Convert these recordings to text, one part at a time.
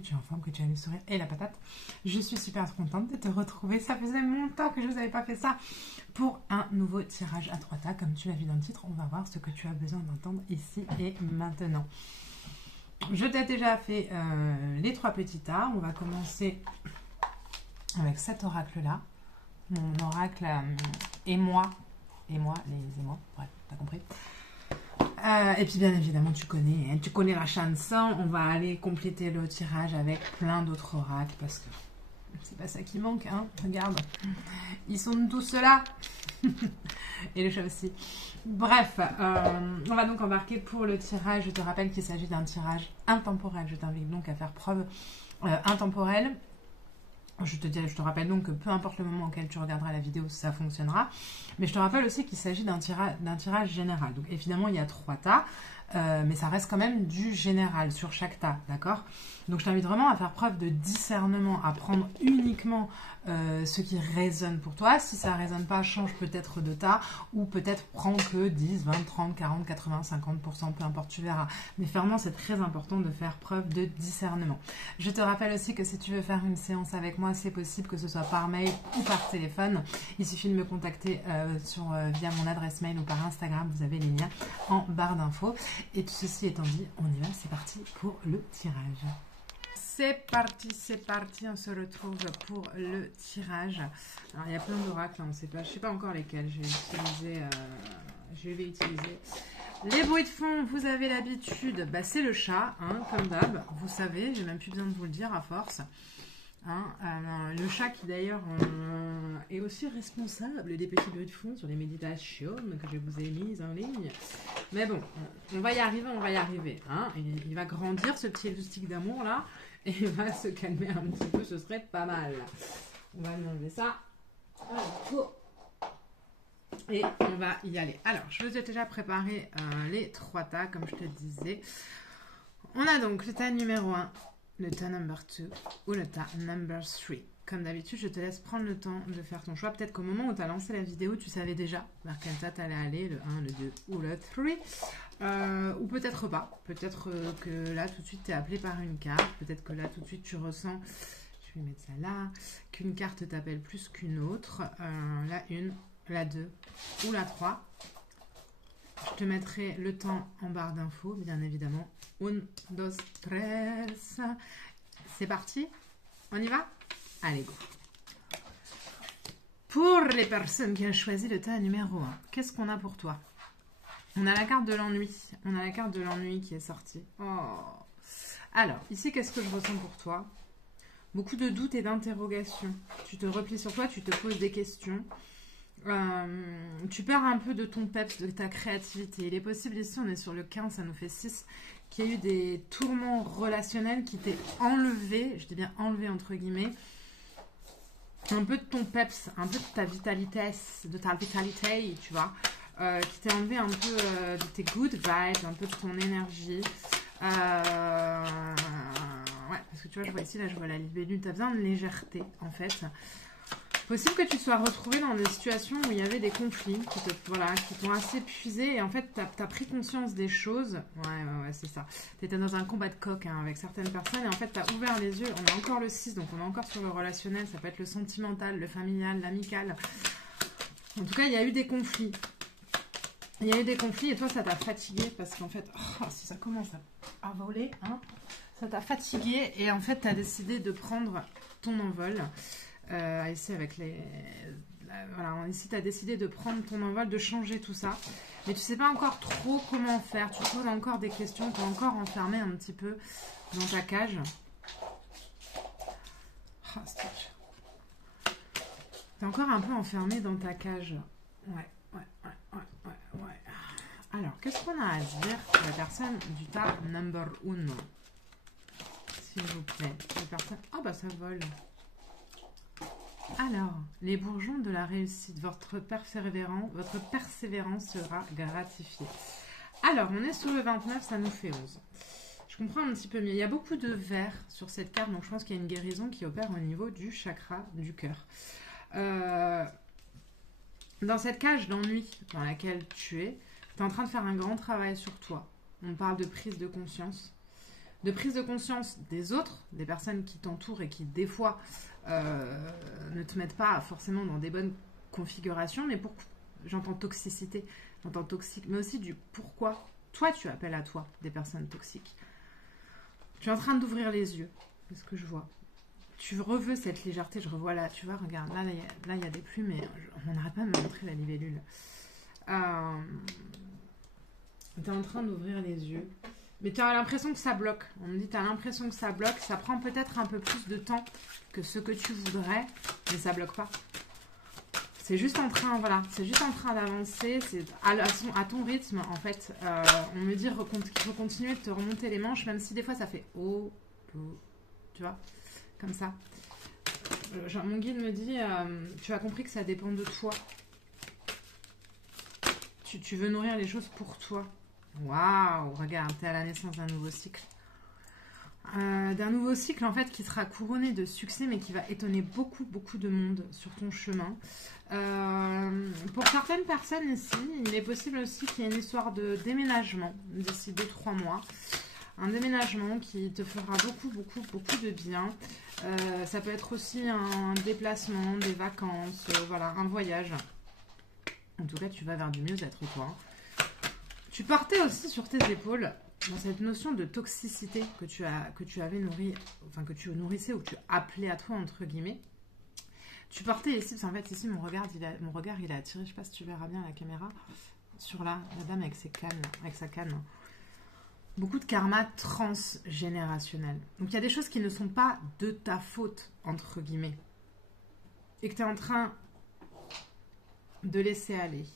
tu es en forme, que tu as le sourire et la patate. Je suis super contente de te retrouver. Ça faisait longtemps que je ne vous avais pas fait ça pour un nouveau tirage à 3 tas. Comme tu l'as vu dans le titre, on va voir ce que tu as besoin d'entendre ici et maintenant. Je t'ai déjà fait les 3 petits tas. On va commencer avec cet oracle-là. Mon oracle et moi, bref, t'as compris. Et puis bien évidemment, tu connais la chanson. On va aller compléter le tirage avec plein d'autres oracles parce que c'est pas ça qui manque, hein. Regarde, ils sont tous là. Et le chat aussi. Bref, on va donc embarquer pour le tirage. Je te rappelle qu'il s'agit d'un tirage intemporel. Je t'invite donc à faire preuve intemporelle. Je te rappelle donc que peu importe le moment auquel tu regarderas la vidéo, ça fonctionnera. Mais je te rappelle aussi qu'il s'agit d'un tirage général. Donc évidemment, il y a 3 tas, mais ça reste quand même du général sur chaque tas, d'accord? Donc je t'invite vraiment à faire preuve de discernement, à prendre uniquement ce qui résonne pour toi. Si ça ne résonne pas, change peut-être de tas ou peut-être prends que 10, 20, 30, 40, 80, 50%, peu importe, tu verras. Mais vraiment, c'est très important de faire preuve de discernement. Je te rappelle aussi que si tu veux faire une séance avec moi, c'est possible, que ce soit par mail ou par téléphone. Il suffit de me contacter via mon adresse mail ou par Instagram. Vous avez les liens en barre d'infos. Et tout ceci étant dit, on y va, c'est parti pour le tirage. C'est parti, on se retrouve pour le tirage. Alors il y a plein d'oracles, je ne sais pas encore lesquels je vais utiliser. Les bruits de fond, vous avez l'habitude, c'est le chat, hein, comme d'hab, vous savez, j'ai même plus besoin de vous le dire à force. Hein, le chat qui d'ailleurs est aussi responsable des petits bruits de fond sur les méditations que je vous ai mises en ligne. Mais bon, on va y arriver. Hein. Il va grandir ce petit élastique d'amour là et il va se calmer un petit peu, ce serait pas mal. On va lui enlever ça. Et on va y aller. Alors, je vous ai déjà préparé les 3 tas, comme je te disais. On a donc le tas numéro 1. Le tas number 2 ou le tas number 3. Comme d'habitude, je te laisse prendre le temps de faire ton choix. Peut-être qu'au moment où tu as lancé la vidéo, tu savais déjà vers quel tas tu allais aller, le 1, le 2 ou le 3. Ou peut-être pas. Peut-être que là, tout de suite, tu es appelé par une carte. Peut-être que là, tout de suite, tu ressens, je vais mettre ça là, qu'une carte t'appelle plus qu'une autre. La 1, la 2 ou la 3. Je te mettrai le temps en barre d'infos, bien évidemment. 1, 2, 3. C'est parti. On y va? Allez, go. Pour les personnes qui ont choisi le tas numéro 1, qu'est-ce qu'on a pour toi? On a la carte de l'ennui. On a la carte de l'ennui qui est sortie. Oh. Alors, ici, qu'est-ce que je ressens pour toi? Beaucoup de doutes et d'interrogations. Tu te replies sur toi, tu te poses des questions. Tu perds un peu de ton peps, de ta créativité. Il est possible ici, on est sur le 15, ça nous fait 6, qu'il y a eu des tourments relationnels qui t'aient enlevé, je dis bien enlevé entre guillemets, un peu de ton peps, un peu de ta vitalité, tu vois, qui t'ait enlevé un peu de tes good vibes, un peu de ton énergie. Ouais, parce que tu vois, je vois ici, là, je vois la libellule, tu as besoin de légèreté, en fait. Possible que tu sois retrouvé dans des situations où il y avait des conflits qui t'ont assez épuisé et en fait tu as pris conscience des choses. Ouais, c'est ça. Tu étais dans un combat de coq avec certaines personnes et en fait tu as ouvert les yeux. On a encore le 6, donc on est encore sur le relationnel. Ça peut être le sentimental, le familial, l'amical. En tout cas, il y a eu des conflits. Il y a eu des conflits et toi ça t'a fatigué parce qu'en fait, si ça commence à voler, hein, ça t'a fatigué et en fait tu as décidé de prendre ton envol. Ici avec voilà, ici tu as décidé de prendre ton envol, de changer tout ça, mais tu sais pas encore trop comment faire, tu te poses encore des questions, tu es encore enfermé un petit peu dans ta cage. Tu es encore un peu enfermé dans ta cage. Ouais. Alors, qu'est-ce qu'on a à dire pour la personne du tas number 1, s'il vous plaît? La personne... ça vole. Alors, les bourgeons de la réussite, votre persévérance sera gratifiée. Alors, on est sur le 29, ça nous fait 11. Je comprends un petit peu mieux. Il y a beaucoup de vert sur cette carte, donc je pense qu'il y a une guérison qui opère au niveau du chakra du cœur. Dans cette cage d'ennui dans laquelle tu es en train de faire un grand travail sur toi. On parle de prise de conscience. de prise de conscience des autres, des personnes qui t'entourent et qui, des fois, ne te mettent pas forcément dans des bonnes configurations, mais j'entends toxicité, j'entends toxique, mais aussi du pourquoi toi tu appelles à toi des personnes toxiques. Tu es en train d'ouvrir les yeux, c'est ce que je vois. Tu reveux cette légèreté, je revois là, tu vois, regarde, là, il y a des plumes, mais on n'arrête pas de me montrer la libellule. Tu es en train d'ouvrir les yeux, mais tu as l'impression que ça bloque. On me dit, tu as l'impression que ça bloque, ça prend peut-être un peu plus de temps que ce que tu voudrais, mais ça bloque pas. C'est juste en train, voilà, c'est juste en train d'avancer, c'est à ton rythme, en fait. On me dit qu'il faut continuer de te remonter les manches, même si des fois ça fait oh, tu vois, comme ça. Mon guide me dit, tu as compris que ça dépend de toi. Tu veux nourrir les choses pour toi. Waouh, regarde, t'es à la naissance d'un nouveau cycle. D'un nouveau cycle, en fait, qui sera couronné de succès, mais qui va étonner beaucoup, beaucoup de monde sur ton chemin. Pour certaines personnes ici, il est possible aussi qu'il y ait une histoire de déménagement d'ici 2-3 mois. Un déménagement qui te fera beaucoup, beaucoup, beaucoup de bien. Ça peut être aussi un déplacement, des vacances, voilà, un voyage. En tout cas, tu vas vers du mieux-être, toi. Tu partais aussi sur tes épaules dans cette notion de toxicité que tu avais nourrie, enfin que tu nourrissais ou que tu appelais à toi, entre guillemets. Tu partais ici, parce qu'en fait, ici, mon regard, il a attiré, je sais pas si tu verras bien la caméra, sur la dame avec sa canne. Beaucoup de karma transgénérationnel. Donc, il y a des choses qui ne sont pas de ta faute, entre guillemets. Et que tu es en train de laisser aller.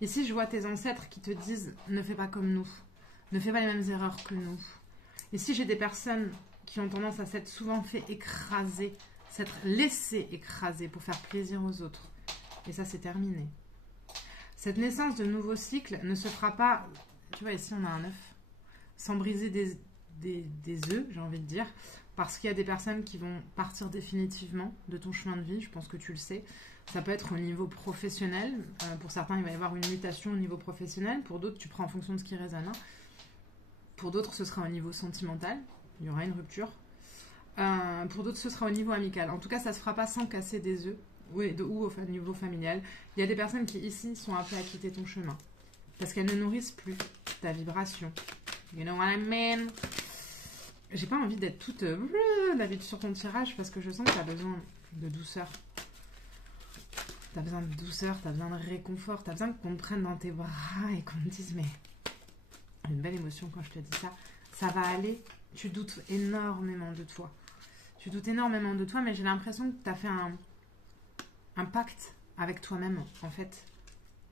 Ici, je vois tes ancêtres qui te disent « Ne fais pas comme nous. Ne fais pas les mêmes erreurs que nous. » Ici, j'ai des personnes qui ont tendance à s'être souvent fait écraser, s'être laissé écraser pour faire plaisir aux autres. Et ça, c'est terminé. Cette naissance de nouveau cycle ne se fera pas... Tu vois, ici, on a un œuf. Sans briser des œufs, j'ai envie de dire. Parce qu'il y a des personnes qui vont partir définitivement de ton chemin de vie. Je pense que tu le sais. Ça peut être au niveau professionnel. Pour certains, il va y avoir une mutation au niveau professionnel. Pour d'autres, tu prends en fonction de ce qui résonne. Pour d'autres, ce sera au niveau sentimental. Il y aura une rupture. Pour d'autres, ce sera au niveau amical. En tout cas, ça ne se fera pas sans casser des œufs. Oui, ou au niveau familial. Il y a des personnes qui, ici, sont appelées à quitter ton chemin. Parce qu'elles ne nourrissent plus ta vibration. You know what I mean? J'ai pas envie d'être toute la vie sur ton tirage parce que je sens que tu as besoin de douceur. Tu as besoin de douceur, tu as besoin de réconfort, tu as besoin qu'on te prenne dans tes bras et qu'on te dise mais une belle émotion quand je te dis ça, ça va aller. Tu doutes énormément de toi. Tu doutes énormément de toi, mais j'ai l'impression que tu as fait un pacte avec toi-même, en fait.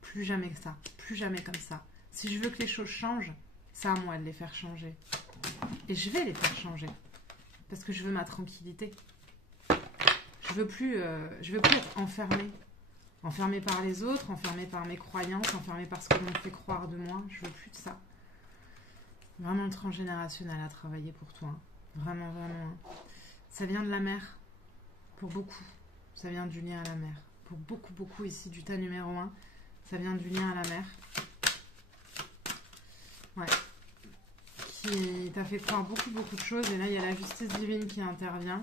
Plus jamais que ça, plus jamais comme ça. Si je veux que les choses changent, c'est à moi de les faire changer. Et je vais les faire changer. Parce que je veux ma tranquillité. Je veux plus être enfermée. Enfermée par les autres, enfermée par mes croyances, enfermée par ce que l'on me fait croire de moi. Je veux plus de ça. Vraiment le transgénérationnel à travailler pour toi. Vraiment, vraiment. Ça vient de la mer. Pour beaucoup. Ça vient du lien à la mer. Pour beaucoup, beaucoup ici, du tas numéro 1. Ça vient du lien à la mer. Ouais. Qui t'a fait croire beaucoup, beaucoup de choses. Et là, il y a la justice divine qui intervient.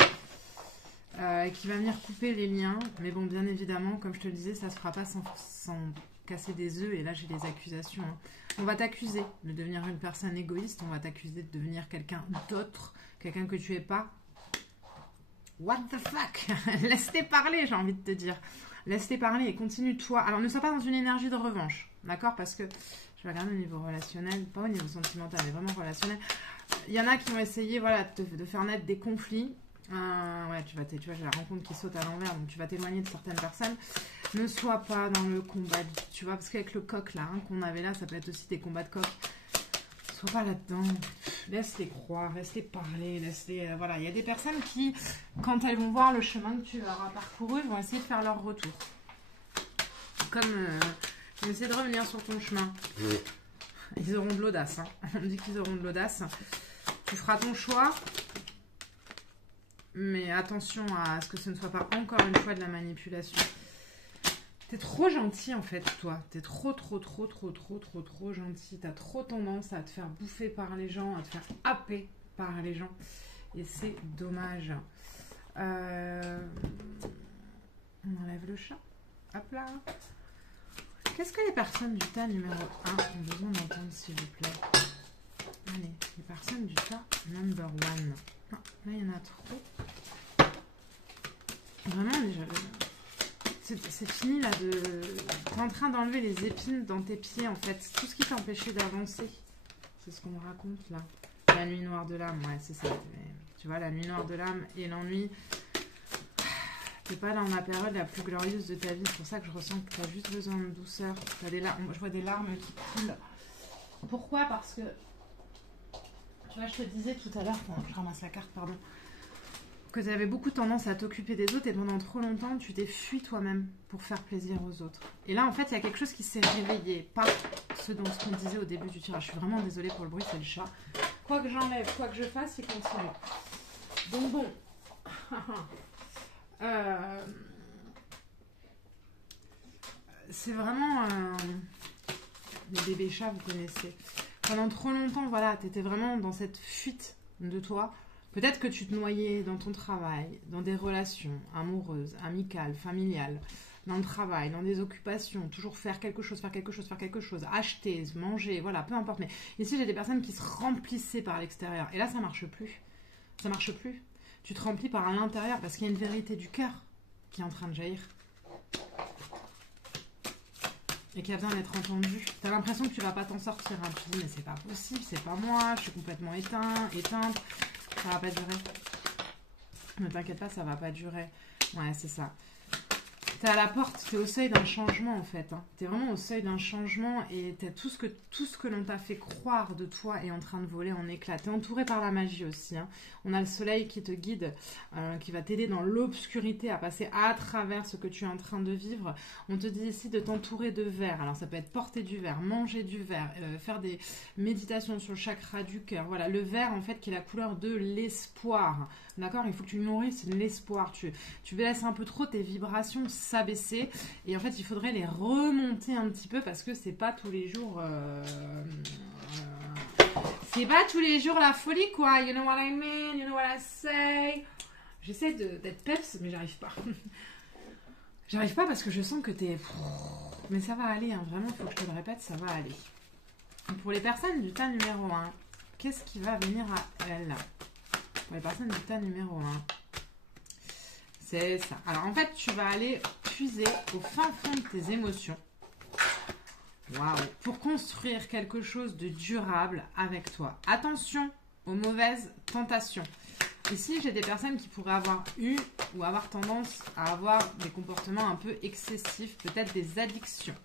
Qui va venir couper les liens. Mais bon, bien évidemment, comme je te le disais, ça ne se fera pas sans casser des œufs. Et là, j'ai les accusations. On va t'accuser de devenir une personne égoïste. On va t'accuser de devenir quelqu'un d'autre. Quelqu'un que tu es pas. What the fuck? Laisse-les parler, j'ai envie de te dire. Laisse-les parler et continue-toi. Alors, ne sois pas dans une énergie de revanche. D'accord? Parce que je vais regarder au niveau relationnel, pas au niveau sentimental, mais vraiment relationnel. Il y en a qui vont essayer voilà, de faire naître des conflits. Ouais, tu vois, j'ai la rencontre qui saute à l'envers, donc tu vas t'éloigner de certaines personnes. Ne sois pas dans le combat, tu vois, parce qu'avec le coq là, qu'on avait là, ça peut être aussi des combats de coq. Sois pas là-dedans. Laisse-les croire, laisse-les parler, laisse-les... voilà, il y a des personnes qui, quand elles vont voir le chemin que tu auras parcouru, vont essayer de faire leur retour. Comme... ils vont essayer de revenir sur ton chemin. Ils auront de l'audace. Hein. On dit qu'ils auront de l'audace. Tu feras ton choix. Mais attention à ce que ce ne soit pas encore une fois de la manipulation. T'es trop gentil en fait, toi. T'es trop gentil. T'as trop tendance à te faire bouffer par les gens, à te faire happer par les gens. Et c'est dommage. On enlève le chat. Hop là. Qu'est-ce que les personnes du tas numéro 1 ont besoin d'entendre, s'il vous plaît? Allez, les personnes du tas number 1. Ah, là, il y en a trop. Vraiment, déjà, c'est fini là de... T'es en train d'enlever les épines dans tes pieds, en fait. Tout ce qui t'empêchait d'avancer. C'est ce qu'on me raconte, là. La nuit noire de l'âme, ouais, c'est ça. Tu vois, la nuit noire de l'âme et l'ennui. T'es pas dans la période la plus glorieuse de ta vie. C'est pour ça que je ressens que tu as juste besoin de douceur. T'as des larmes. Je vois des larmes qui coulent. Pourquoi? Parce que... Tu vois, je te disais tout à l'heure, je ramasse la carte, pardon, que tu avais beaucoup tendance à t'occuper des autres et pendant trop longtemps, tu t'es fui toi-même pour faire plaisir aux autres. Et là, en fait, il y a quelque chose qui s'est réveillé. Pas ce qu'on disait au début du tirage. Je suis vraiment désolée pour le bruit, c'est le chat. Quoi que j'enlève, quoi que je fasse, il continue. Donc bon. C'est vraiment... les bébés chats, vous connaissez. Pendant trop longtemps, voilà, tu étais vraiment dans cette fuite de toi. Peut-être que tu te noyais dans ton travail, dans des relations amoureuses, amicales, familiales, dans le travail, dans des occupations, toujours faire quelque chose, acheter, manger, voilà, peu importe. Mais ici, j'ai des personnes qui se remplissaient par l'extérieur. Et là, ça marche plus. Ça marche plus. Tu te remplis par l'intérieur parce qu'il y a une vérité du cœur qui est en train de jaillir. Et qui a besoin d'être entendue. Tu as l'impression que tu vas pas t'en sortir. Hein. Tu te dis, mais c'est pas possible, c'est pas moi, je suis complètement éteinte. Ça va pas durer. Ne t'inquiète pas, ça va pas durer. Ouais, c'est ça. T'es à la porte, t'es au seuil d'un changement en fait. Hein. T'es vraiment au seuil d'un changement et t'as tout ce que l'on t'a fait croire de toi est en train de voler en éclats. T'es entouré par la magie aussi. Hein. On a le soleil qui te guide, qui va t'aider dans l'obscurité à passer à travers ce que tu es en train de vivre. On te dit ici de t'entourer de verre. Alors ça peut être porter du verre, manger du verre, faire des méditations sur le chakra du cœur. Voilà, le verre en fait qui est la couleur de l'espoir. D'accord? Il faut que tu nourrisses l'espoir. Tu laisses un peu trop tes vibrations s'abaisser et en fait il faudrait les remonter un petit peu parce que c'est pas tous les jours c'est pas tous les jours la folie quoi. You know what I mean? You know what I say? J'essaie d'être peps mais j'arrive pas. J'arrive pas parce que je sens que t'es... Mais ça va aller, hein. Vraiment, il faut que je te le répète, ça va aller. Pour les personnes du tas numéro 1, qu'est-ce qui va venir à elle? Pour les personnes du tas numéro 1, c'est ça. Alors en fait, tu vas aller puiser au fin fond de tes émotions. Waouh! Pour construire quelque chose de durable avec toi. Attention aux mauvaises tentations. Ici, j'ai des personnes qui pourraient avoir eu ou avoir tendance à avoir des comportements un peu excessifs, peut-être des addictions.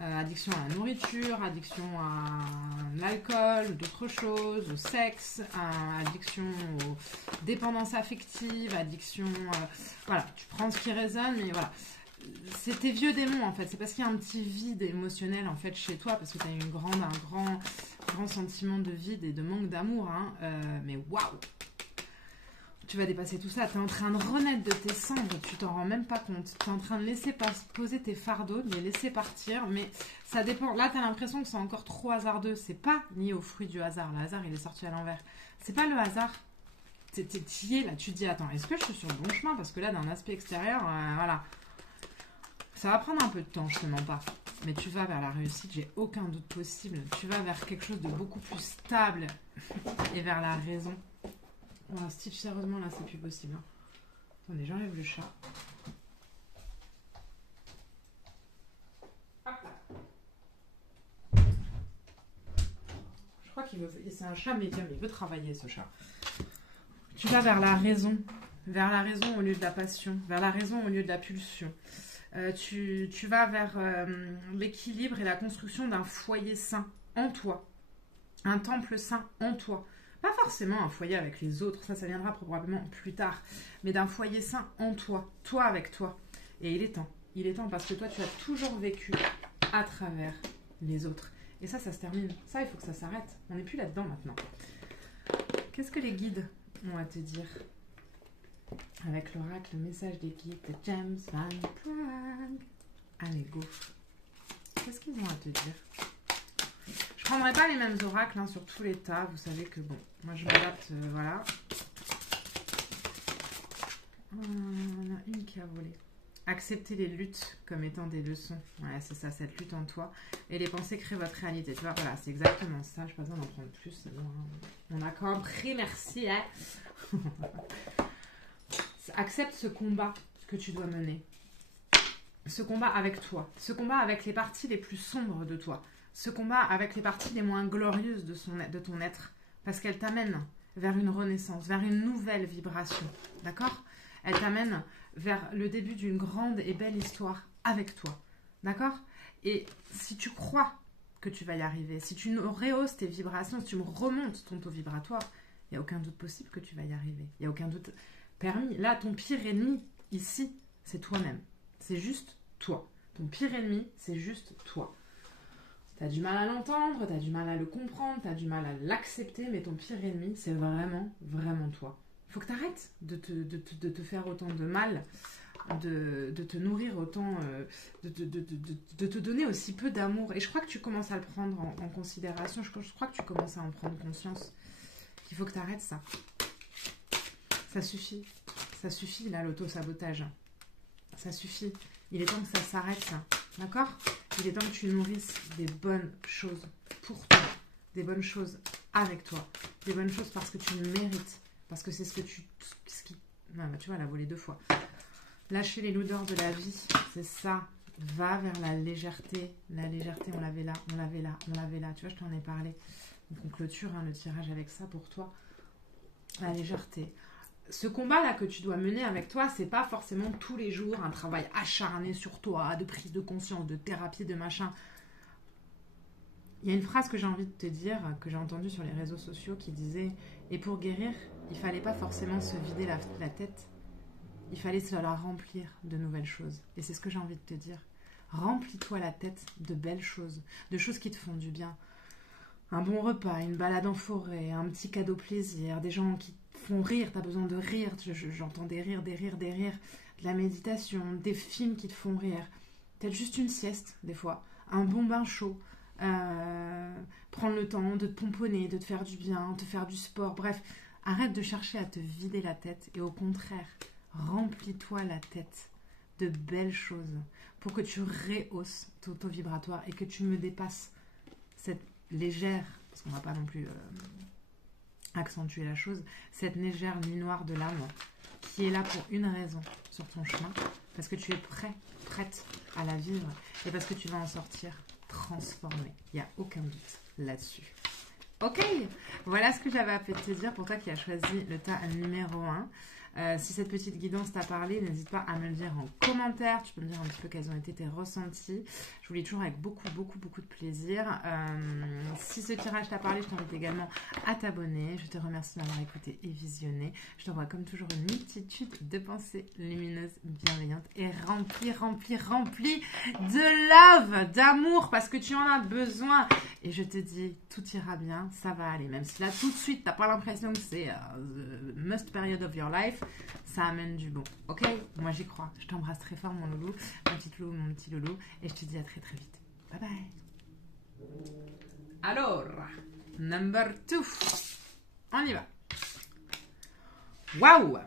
Addiction à la nourriture, addiction à l'alcool, d'autres choses, au sexe, addiction aux dépendances affectives, addiction... voilà, tu prends ce qui résonne, mais voilà. C'est tes vieux démons, en fait. C'est parce qu'il y a un petit vide émotionnel, en fait, chez toi, parce que tu as un grand sentiment de vide et de manque d'amour. Hein. Mais waouh! Tu vas dépasser tout ça. Tu es en train de renaître de tes cendres. Tu t'en rends même pas compte. Tu es en train de laisser poser tes fardeaux, de les laisser partir. Mais ça dépend. Là, tu as l'impression que c'est encore trop hasardeux. C'est pas lié au fruit du hasard. Le hasard, il est sorti à l'envers. C'est pas le hasard. T'y es là. Tu te dis, attends, est-ce que je suis sur le bon chemin? Parce que là, d'un aspect extérieur, voilà. Ça va prendre un peu de temps, je te mens pas. Mais tu vas vers la réussite, j'ai aucun doute possible. Tu vas vers quelque chose de beaucoup plus stable et vers la raison. Oh, Stitch, sérieusement, là, c'est plus possible. Hein. Attendez, j'enlève le chat. Hop là. Je crois qu'il veut... C'est un chat médium, il veut travailler, ce chat. Tu vas vers la raison. Vers la raison au lieu de la passion. Vers la raison au lieu de la pulsion. Tu vas vers l'équilibre et la construction d'un foyer sain en toi. Un temple sain en toi. Pas forcément un foyer avec les autres, ça viendra probablement plus tard, mais d'un foyer sain en toi, toi avec toi. Et il est temps parce que toi tu as toujours vécu à travers les autres. Et ça se termine. Ça, il faut que ça s'arrête. On n'est plus là-dedans maintenant. Qu'est-ce que les guides ont à te dire? Avec l'oracle, le message des guides de James Van Praagh. Allez, go. Qu'est-ce qu'ils ont à te dire? Je prendrai pas les mêmes oracles hein, sur tous les tas. Vous savez que bon, moi je m'adapte, voilà. On a une qui a volé. Accepter les luttes comme étant des leçons. Ouais, c'est ça, cette lutte en toi. Et les pensées créent votre réalité. Tu vois, voilà, c'est exactement ça. Je n'ai pas besoin d'en prendre plus. C'est bon, hein. On a compris, merci. Hein. Accepte ce combat que tu dois mener. Ce combat avec toi. Ce combat avec les parties les plus sombres de toi. Ce combat avec les parties les moins glorieuses de ton être. Parce qu'elle t'amène vers une renaissance, vers une nouvelle vibration. D'accord ? Elle t'amène vers le début d'une grande et belle histoire avec toi. D'accord ? Et si tu crois que tu vas y arriver, si tu rehausses tes vibrations, si tu me remontes ton taux vibratoire, il n'y a aucun doute possible que tu vas y arriver. Il n'y a aucun doute permis. Là, ton pire ennemi, ici, c'est toi-même. C'est juste toi. Ton pire ennemi, c'est juste toi. Tu as du mal à l'entendre, tu as du mal à le comprendre, tu as du mal à l'accepter, mais ton pire ennemi, c'est vraiment, vraiment toi. Il faut que tu arrêtes de te faire autant de mal, de te nourrir autant, de te donner aussi peu d'amour. Et je crois que tu commences à le prendre en considération. Je crois que tu commences à en prendre conscience. Il faut que tu arrêtes ça. Ça suffit. Ça suffit, là, l'auto-sabotage. Ça suffit. Il est temps que ça s'arrête, d'accord ? Il est temps que tu nourrisses des bonnes choses pour toi. Des bonnes choses avec toi. Des bonnes choses parce que tu le mérites. Parce que c'est ce qui... Non, bah, tu vois, elle a volé 2 fois. Lâcher les lourdeurs de la vie, c'est ça. Va vers la légèreté. La légèreté, on l'avait là, on l'avait là, on l'avait là. Tu vois, je t'en ai parlé. Donc on clôture le tirage avec ça pour toi. La légèreté. Ce combat-là que tu dois mener avec toi, c'est pas forcément tous les jours un travail acharné sur toi, de prise de conscience, de thérapie, de machin. Il y a une phrase que j'ai envie de te dire, que j'ai entendue sur les réseaux sociaux, qui disait « Et pour guérir, il fallait pas forcément se vider la tête, il fallait se la remplir de nouvelles choses. » Et c'est ce que j'ai envie de te dire. Remplis-toi la tête de belles choses, de choses qui te font du bien. Un bon repas, une balade en forêt, un petit cadeau plaisir, des gens qui te font rire, tu as besoin de rire, j'entends des rires, de la méditation, des films qui te font rire. Peut-être juste une sieste, des fois, un bon bain chaud, prendre le temps de te pomponner, de te faire du bien, de faire du sport, bref, arrête de chercher à te vider la tête et au contraire, remplis-toi la tête de belles choses pour que tu rehausses ton taux vibratoire et que tu me dépasses cette légère, parce qu'on ne va pas non plus accentuer la chose, cette légère nuit noire de l'âme qui est là pour une raison sur ton chemin, parce que tu es prête à la vivre et parce que tu vas en sortir transformé. Il n'y a aucun doute là-dessus. Ok, voilà ce que j'avais à te dire pour toi qui as choisi le tas numéro 1. Si cette petite guidance t'a parlé, n'hésite pas à me le dire en commentaire. Tu peux me dire un petit peu quels ont été tes ressentis. Je vous lis toujours avec beaucoup de plaisir. Si ce tirage t'a parlé, je t'invite également à t'abonner. Je te remercie d'avoir écouté et visionné. Je t'envoie comme toujours une multitude de pensées lumineuses, bienveillantes et remplies de love, d'amour, parce que tu en as besoin. Et je te dis, tout ira bien, ça va aller. Même si là, tout de suite, t'as pas l'impression que c'est the must period of your life, ça amène du bon. Ok? Moi, j'y crois. Je t'embrasse très fort, mon loulou, mon petit loulou. Et je te dis à très vite. Bye bye. Alors, number 2. On y va. Waouh!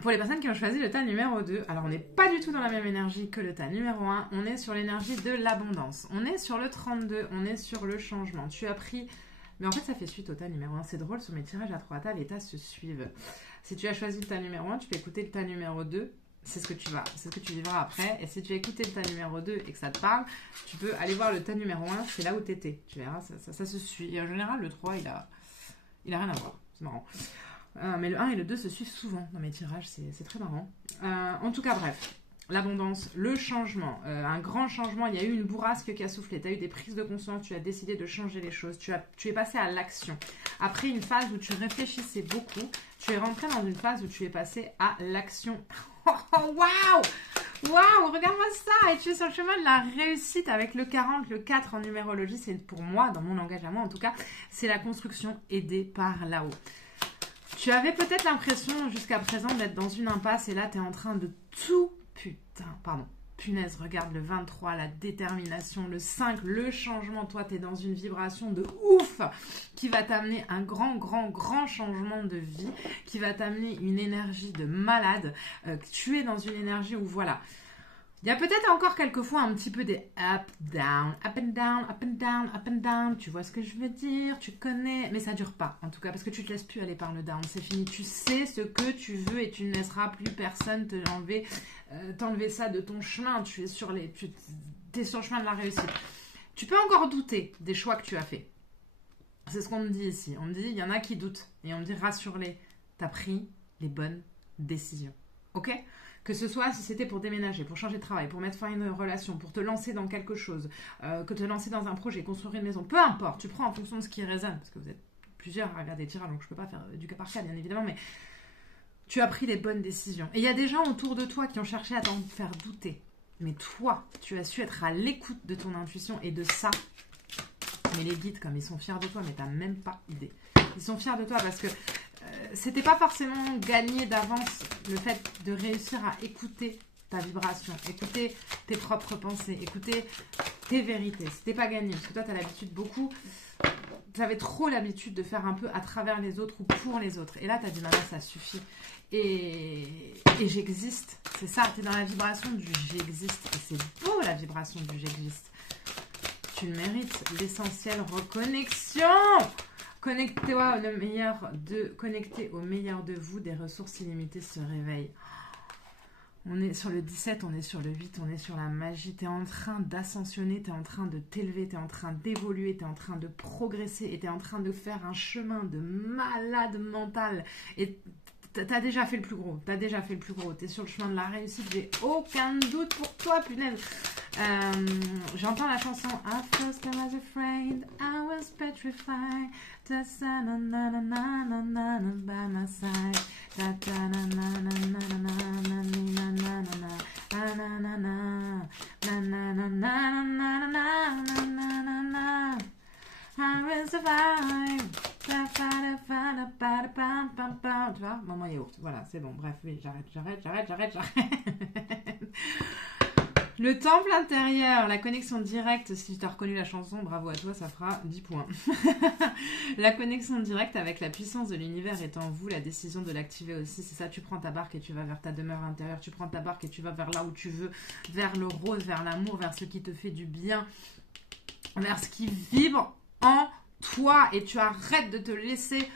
Pour les personnes qui ont choisi le tas numéro 2, alors on n'est pas du tout dans la même énergie que le tas numéro 1, on est sur l'énergie de l'abondance. On est sur le 32, on est sur le changement. Tu as pris... Mais en fait, ça fait suite au tas numéro 1. C'est drôle, sur mes tirages à 3 tas, les tas se suivent. Si tu as choisi le tas numéro 1, tu peux écouter le tas numéro 2. C'est ce que tu vivras après. Et si tu as écouté le tas numéro 2 et que ça te parle, tu peux aller voir le tas numéro 1, c'est là où tu étais. Tu verras, ça se suit. Et en général, le 3, il a rien à voir. C'est marrant. Mais le 1 et le 2 se suivent souvent dans mes tirages, c'est très marrant. En tout cas, bref, l'abondance, le changement, un grand changement, il y a eu une bourrasque qui a soufflé, tu as eu des prises de conscience, tu as décidé de changer les choses, tu es passé à l'action. Après une phase où tu réfléchissais beaucoup, tu es rentré dans une phase où tu es passé à l'action. Waouh, regarde-moi ça. Et tu es sur le chemin de la réussite avec le 40, le 4 en numérologie, c'est pour moi, dans mon langage à moi en tout cas, c'est la construction aidée par là-haut. Tu avais peut-être l'impression jusqu'à présent d'être dans une impasse et là tu es en train de tout punaise, regarde le 23, la détermination, le 5, le changement. Toi, tu es dans une vibration de ouf qui va t'amener un grand changement de vie, qui va t'amener une énergie de malade. Tu es dans une énergie où voilà. Il y a peut-être encore quelquefois un petit peu des up, down, up and down, up and down, up and down. Tu vois ce que je veux dire, tu connais, mais ça dure pas en tout cas parce que tu te laisses plus aller par le down. C'est fini, tu sais ce que tu veux et tu ne laisseras plus personne t'enlever ça de ton chemin. Tu es sur le chemin de la réussite. Tu peux encore douter des choix que tu as faits. C'est ce qu'on me dit ici. On me dit, il y en a qui doutent et on me dit rassure-les. T'as pris les bonnes décisions, ok ? Que ce soit si c'était pour déménager, pour changer de travail, pour mettre fin à une relation, pour te lancer dans quelque chose, que te lancer dans un projet, construire une maison, peu importe, tu prends en fonction de ce qui résonne, parce que vous êtes plusieurs à regarder les tirages, donc je ne peux pas faire du cas par cas, bien évidemment, mais tu as pris les bonnes décisions. Et il y a des gens autour de toi qui ont cherché à t'en faire douter. Mais toi, tu as su être à l'écoute de ton intuition et de ça. Mais les guides, comme ils sont fiers de toi, mais tu n'as même pas idée. Ils sont fiers de toi parce que c'était pas forcément gagné d'avance le fait de réussir à écouter ta vibration, écouter tes propres pensées, écouter tes vérités. C'était pas gagné parce que toi, tu as l'habitude beaucoup, tu avais trop l'habitude de faire un peu à travers les autres ou pour les autres. Et là, tu as dit maintenant, ça suffit. Et j'existe. C'est ça, tu es dans la vibration du j'existe. Et c'est beau la vibration du j'existe. Tu le mérites. L'essentiel, reconnexion. Connectez au meilleur de vous, des ressources illimitées se réveillent. On est sur le 17, on est sur le 8, on est sur la magie. Tu es en train d'ascensionner, tu es en train de t'élever, tu es en train d'évoluer, tu es en train de progresser et tu es en train de faire un chemin de malade mental. Et t'as déjà fait le plus gros, t'es sur le chemin de la réussite, j'ai aucun doute pour toi, punaise. J'entends la chanson At first I was afraid, I was petrified, ta sa na na na na na na na by my side, ta ta na na na na na na na na na na na na na na na na na na na. I will survive. Tu vois, maman yaourt. Voilà, c'est bon. Bref, oui, j'arrête. Le temple intérieur, la connexion directe. Si tu as reconnu la chanson, bravo à toi, ça fera 10 points. La connexion directe avec la puissance de l'univers est en vous. La décision de l'activer aussi, c'est ça. Tu prends ta barque et tu vas vers ta demeure intérieure. Tu prends ta barque et tu vas vers là où tu veux, vers le rose, vers l'amour, vers ce qui te fait du bien, vers ce qui vibre en toi, et tu arrêtes de te laisser.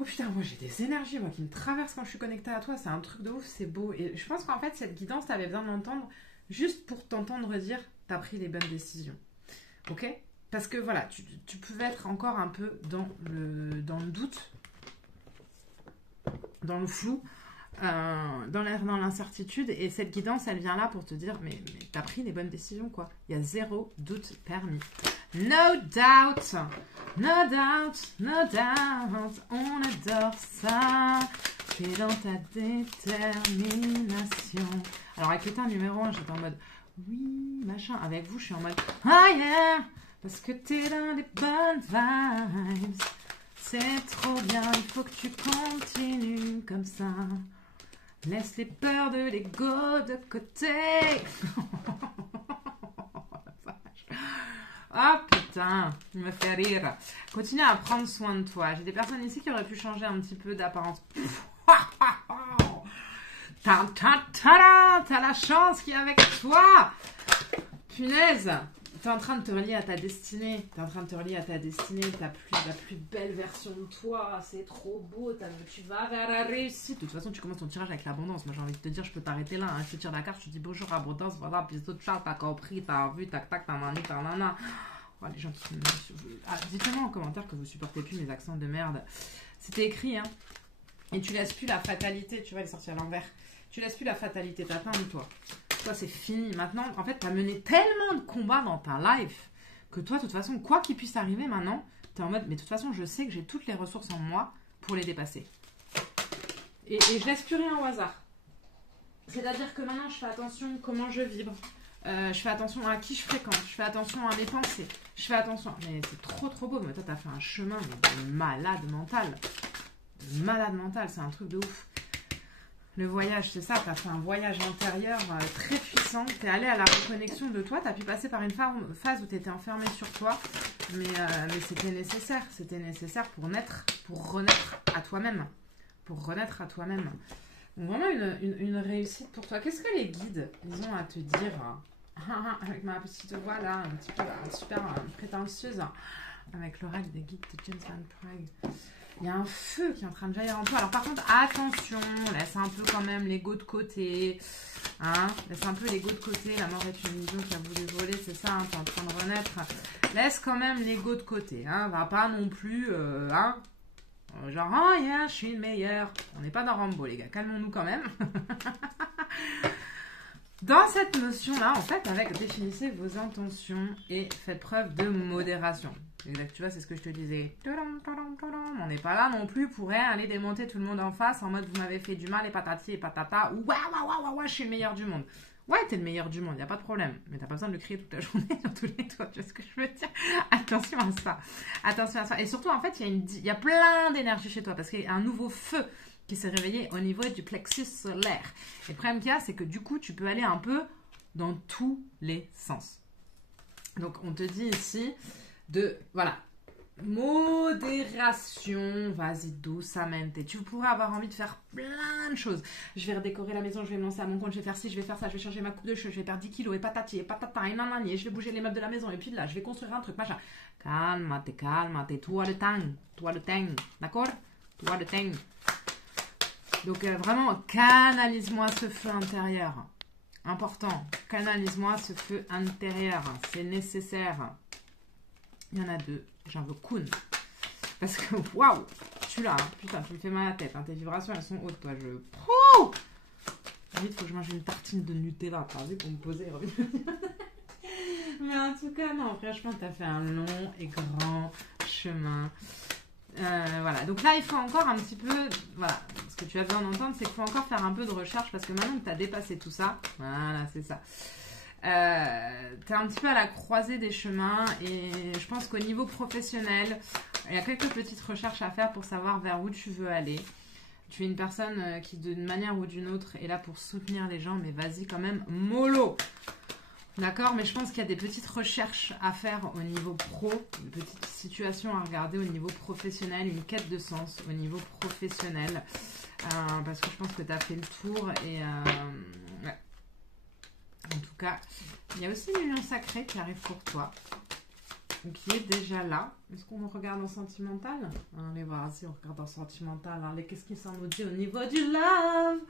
Oh putain, moi j'ai des énergies moi qui me traversent quand je suis connectée à toi, c'est un truc de ouf, c'est beau. Et je pense qu'en fait cette guidance t'avais besoin d'entendre juste pour t'entendre dire t'as pris les bonnes décisions, ok? Parce que voilà, tu pouvais être encore un peu dans le doute, dans le flou, dans l'incertitude, et cette guidance elle vient là pour te dire mais t'as pris les bonnes décisions quoi, il y a zéro doute permis. No doubt, no doubt, no doubt, on adore ça, tu es dans ta détermination. Alors avec l'état numéro 1, j'étais en mode, oui, machin, avec vous je suis en mode, ah yeah, parce que t'es dans les bonnes vibes, c'est trop bien, il faut que tu continues comme ça, laisse les peurs de l'ego de côté. Oh putain, il me fait rire. Continue à prendre soin de toi. J'ai des personnes ici qui auraient pu changer un petit peu d'apparence. T'as la chance qui est avec toi. Punaise, t'es en train de te relier à ta destinée. La plus belle version de toi. C'est trop beau. Tu vas vers la réussite. De toute façon, tu commences ton tirage avec l'abondance. Moi, j'ai envie de te dire, je peux t'arrêter là. Hein. Je te tire la carte, je te dis bonjour, abondance. Voilà, puis d'autres choses, t'as compris, t'as vu, tac, tac, t'as mani, t'as nana. Oh, les gens qui dites-moi en commentaire que vous supportez plus mes accents de merde. C'était écrit, hein. Et tu laisses plus la fatalité. Tu vois, elle est sortie à l'envers. Tu laisses plus la fatalité t'atteindre, toi. Toi, c'est fini. Maintenant, en fait, tu as mené tellement de combats dans ta life que toi, de toute façon, quoi qu'il puisse arriver maintenant, tu es en mode, mais de toute façon, je sais que j'ai toutes les ressources en moi pour les dépasser. Et je laisse plus rien au hasard. C'est-à-dire que maintenant, je fais attention à comment je vibre. Je fais attention à qui je fréquente. Je fais attention à mes pensées. Je fais attention. Mais c'est trop beau. Mais toi, tu as fait un chemin de malade mental. C'est un truc de ouf. Le voyage, c'est ça, tu as fait un voyage intérieur très puissant, tu es allé à la reconnexion de toi, tu as pu passer par une phase où tu étais enfermé sur toi, mais c'était nécessaire pour naître, pour renaître à toi-même, Donc vraiment une réussite pour toi. Qu'est-ce que les guides, ils ont à te dire avec ma petite voix là, un petit peu super prétentieuse, avec l'oreille des guides de James Van Prague. Il y a un feu qui est en train de jaillir en toi. Alors par contre, attention, laisse un peu quand même l'ego de côté. Hein, laisse un peu l'ego de côté. La mort est une illusion qui a voulu voler, c'est ça, hein, t'es en train de renaître. Laisse quand même l'ego de côté. Hein, va pas non plus, genre, oh yeah, je suis le meilleur. On n'est pas dans Rambo, les gars. Calmons-nous quand même. Dans cette notion-là, en fait, définissez vos intentions et faites preuve de modération. Exact, tu vois, c'est ce que je te disais. On n'est pas là non plus pour aller démonter tout le monde en face en mode vous m'avez fait du mal et patati et patata. Ouah, je suis le meilleur du monde. Ouais, t'es le meilleur du monde, y a pas de problème. Mais t'as pas besoin de le crier toute la journée sur tous les toits, tu vois ce que je veux dire? Attention à ça. Attention à ça. Et surtout, en fait, il y a plein d'énergie chez toi parce qu'il y a un nouveau feu qui s'est réveillé au niveau du plexus solaire. Et le problème qu'il y a, c'est que du coup, tu peux aller un peu dans tous les sens. Donc, on te dit ici voilà, modération, vas-y doucement. Tu pourrais avoir envie de faire plein de choses. Je vais redécorer la maison, je vais me lancer à mon compte, je vais faire ci, je vais faire ça, je vais changer ma coupe de cheveux, je vais perdre 10 kilos et patati et patata et nanani, et je vais bouger les meubles de la maison et puis là, je vais construire un truc, machin. Calme-toi, toi le temps, d'accord? Toi le temps. Donc vraiment, canalise-moi ce feu intérieur. Important, canalise-moi ce feu intérieur, c'est nécessaire. Il y en a deux, j'en veux qu'une. Parce que, waouh, je suis là, hein. Putain, tu me fais mal à la tête, hein. Tes vibrations, elles sont hautes, toi, Pouh, vite, il faut que je mange une tartine de Nutella, t'as vu, pour me poser et revenir. Mais en tout cas, non, franchement, t'as fait un long et grand chemin. Voilà, donc là, il faut encore un petit peu, voilà, ce que tu as besoin d'entendre, c'est qu'il faut encore faire un peu de recherche, parce que maintenant que tu as dépassé tout ça, voilà, c'est ça. Tu es un petit peu à la croisée des chemins et je pense qu'au niveau professionnel, il y a quelques petites recherches à faire pour savoir vers où tu veux aller. Tu es une personne qui, d'une manière ou d'une autre, est là pour soutenir les gens, mais vas-y quand même, mollo. D'accord, mais je pense qu'il y a des petites recherches à faire au niveau pro, une petite situation à regarder au niveau professionnel, une quête de sens au niveau professionnel, parce que je pense que tu as fait le tour et ouais. En tout cas, il y a aussi l'union sacrée qui arrive pour toi, qui est déjà là. Est-ce qu'on regarde en sentimental? Allez voir, si on regarde en sentimental, allez, qu'est-ce qui s'en nous dit au niveau du love?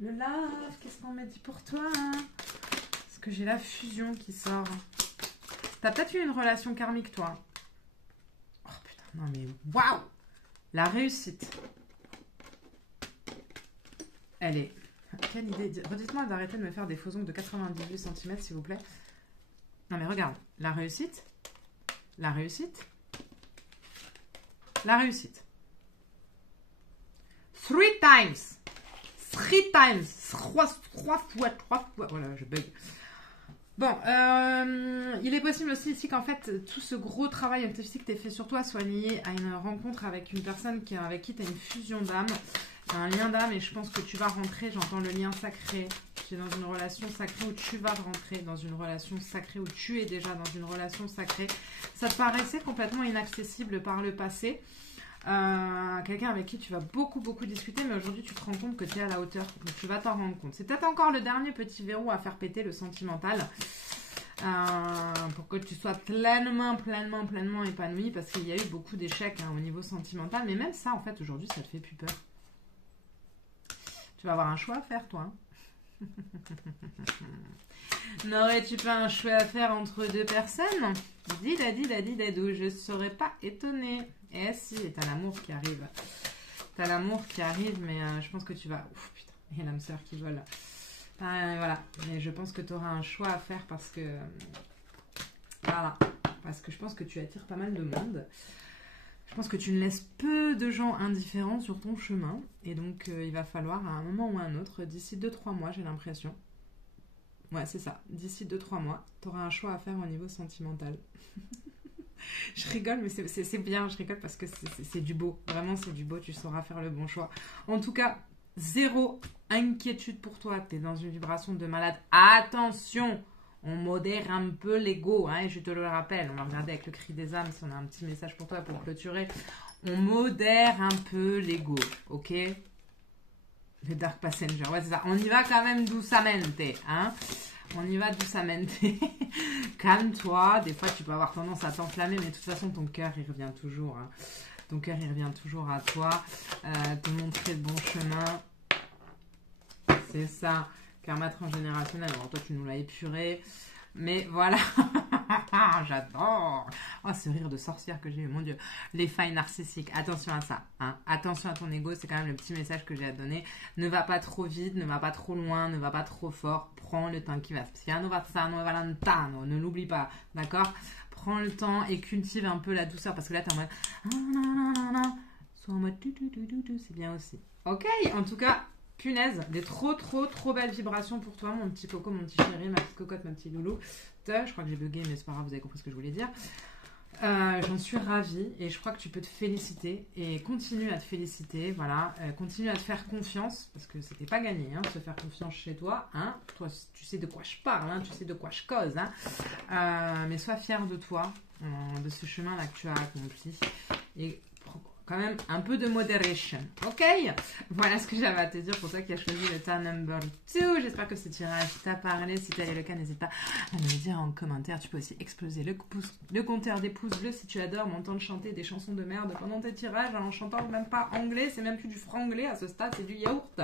Le love, qu'est-ce qu'on me dit pour toi? Parce que j'ai la fusion qui sort. T'as peut-être eu une relation karmique, toi. Oh putain, non mais waouh! La réussite. Elle est... Quelle idée. Redites-moi d'arrêter de me faire des faux ongles de 98 cm, s'il vous plaît. Non mais regarde, la réussite. La réussite. La réussite. 3 times. 3 times. 3 fois. Voilà, je bug. Bon, il est possible aussi ici qu'en fait, tout ce gros travail artistique que tu as fait sur toi soit lié à une rencontre avec une personne avec qui tu as une fusion d'âme, un lien d'âme, et je pense que tu vas rentrer, j'entends le lien sacré, tu es dans une relation sacrée où tu vas rentrer dans une relation sacrée, où tu es déjà dans une relation sacrée. Ça te paraissait complètement inaccessible par le passé. Quelqu'un avec qui tu vas beaucoup discuter, mais aujourd'hui tu te rends compte que tu es à la hauteur, donc tu vas t'en rendre compte. C'est peut-être encore le dernier petit verrou à faire péter, le sentimental, pour que tu sois pleinement épanoui, parce qu'il y a eu beaucoup d'échecs au niveau sentimental, mais même ça en fait aujourd'hui ça te fait plus peur. Tu vas avoir un choix à faire, toi. N'aurais-tu pas un choix à faire entre deux personnes? Didadidadidadou, je ne serais pas étonnée. Eh si, et t'as l'amour qui arrive. T'as l'amour qui arrive, mais je pense que tu vas... Ouf, putain, il y a l'âme sœur qui vole. Voilà, mais je pense que tu auras un choix à faire parce que... Voilà, parce que je pense que tu attires pas mal de monde. Je pense que tu ne laisses peu de gens indifférents sur ton chemin. Et donc, il va falloir, à un moment ou à un autre, d'ici 2-3 mois, j'ai l'impression. Ouais, c'est ça. D'ici 2-3 mois, tu auras un choix à faire au niveau sentimental. Je rigole, mais c'est bien. Je rigole parce que c'est du beau. Vraiment, c'est du beau. Tu sauras faire le bon choix. En tout cas, zéro inquiétude pour toi. Tu es dans une vibration de malade. Attention, on modère un peu l'ego, hein, et je te le rappelle. On va regarder avec le cri des âmes si on a un petit message pour toi pour clôturer. On modère un peu l'ego, ok? Le Dark Passenger, ouais, c'est ça. On y va quand même doucamente, hein? On y va doucement. Calme-toi. Des fois, tu peux avoir tendance à t'enflammer, mais de toute façon, ton cœur, il revient toujours. Hein. Ton cœur, il revient toujours à toi. Te montrer le bon chemin. C'est ça. Karma transgénérationnel. Alors, toi, tu nous l'as épuré. Mais voilà. J'adore. Oh, ce rire de sorcière que j'ai eu. Mon Dieu. Les failles narcissiques. Attention à ça. Hein. Attention à ton ego. C'est quand même le petit message que j'ai à te donner. Ne va pas trop vite. Ne va pas trop loin. Ne va pas trop fort. Prends le temps qui va. Parce qu'il y a un Novazzano et Valentano. Ne l'oublie pas. D'accord? Prends le temps et cultive un peu la douceur. Parce que là, t'es en mode. Soit en mode. C'est bien aussi. Ok. En tout cas. Punaise, des trop belles vibrations pour toi, mon petit coco, mon petit chéri, ma petite cocotte, ma petite loulou. Je crois que j'ai bugué, mais c'est pas grave, vous avez compris ce que je voulais dire. J'en suis ravie et je crois que tu peux te féliciter et continue à te féliciter, voilà. Continue à te faire confiance parce que c'était pas gagné, hein, de se faire confiance chez toi. Hein. Toi, tu sais de quoi je parle, hein, tu sais de quoi je cause. Hein. Mais sois fière de toi, de ce chemin-là que tu as accompli. Et quand même un peu de moderation, ok? Voilà ce que j'avais à te dire pour toi qui as choisi le tas number 2. J'espère que ce tirage t'a parlé. Si tel est le cas, n'hésite pas à me le dire en commentaire. Tu peux aussi exploser le compteur des pouces bleus si tu adores m'entendre chanter des chansons de merde pendant tes tirages en chantant même pas anglais. C'est même plus du franglais à ce stade, c'est du yaourt.